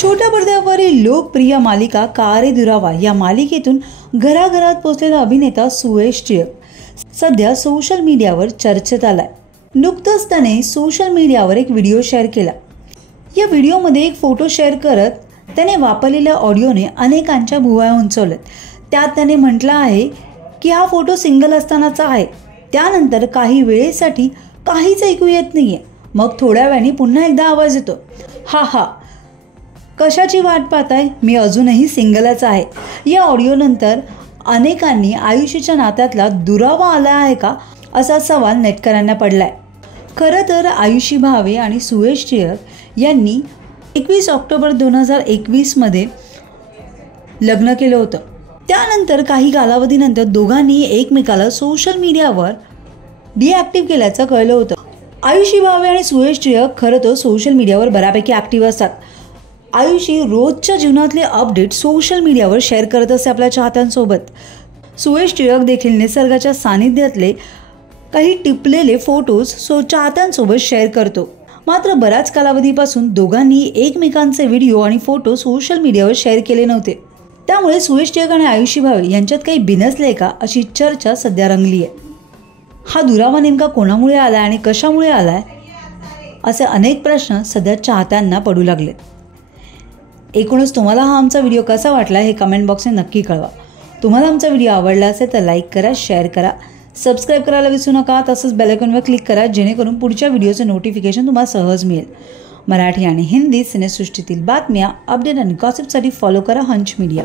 छोट्या पडद्यावरील लोकप्रिय मालिका का रे दुरावा या मालिकेतून घराघरात पोहोचलेला अभिनेता सुयश टिळक सध्या सोशल मीडियावर चर्चेत आलाय। नुकतंच त्याने सोशल मीडियावर एक व्हिडिओ शेअर केला। या व्हिडिओमध्ये एक फोटो शेअर करत त्याने वापरलेल्या ऑडिओने अनेकांच्या भुवया उंचावल्यात। त्यात त्याने म्हटलं आहे की हा फोटो सिंगल असतानाचा आहे। त्यानंतर काही वेळेसाठी काहीच ऐकू येत नाहीये, मग थोड्या वेळाने पुन्हा एकदा आवाज येतो, हा हा कशाची वाट पाहताय, मी अजूनही सिंगलच आहे। या ऑडिओनंतर अनेकांनी आयुषीच्या नात्यातला दुरावा आला आहे का असा सवाल नेटकऱ्यांना पडलाय। खरं तर आयुषी भावे आणि सुयश टिळक यांनी 21 ऑक्टोबर 2021 मध्ये लग्न केलं होतं। त्यानंतर काही कालावधीनंतर दोघांनी एकमेकाला सोशल मीडियावर डिॲक्टिव्ह केल्याचं कळलं होतं। आयुषी भावे आणि सुयश टिळक खरं तर सोशल मीडियावर बऱ्यापैकी ॲक्टिव्ह असतात। आयुषी रोजच्या जीवनातले अपडेट सोशल मीडियावर शेअर करत असते आपल्या चाहत्यांसोबत। सुयश टिळक देखील निसर्गाच्या सानिध्यातले काही टिपलेले फोटोज चाहत्यांसोबत शेअर करतो। मात्र बऱ्याच कालावधीपासून दोघांनी एकमेकांचे व्हिडिओ आणि फोटो सोशल मीडियावर शेअर केले नव्हते। त्यामुळे सुयश टिळक आणि आयुषी भावे यांच्यात काही बिनसले का अशी चर्चा सध्या रंगली आहे। हा दुरावा नेमका कोणामुळे आलाय आणि कशामुळे आलाय असे अनेक प्रश्न सध्या चाहत्यांना पडू लागलेत। एकूणच तुम्हाला हा आमचा व्हिडिओ कसा वाटला हे कमेंट बॉक्सने नक्की कळवा। तुम्हाला आमचा व्हिडिओ आवडला असेल तर लाईक करा, शेअर करा, सबस्क्राईब करायला विसरू नका। तसंच बेल आयकॉनवर क्लिक करा जेणेकरून पुढच्या व्हिडिओचं नोटिफिकेशन तुम्हाला सहज मिळेल। मराठी आणि हिंदी सिनेसृष्टीतील बातम्या, अपडेट आणि गॉसिपसाठी फॉलो करा हंच मीडिया।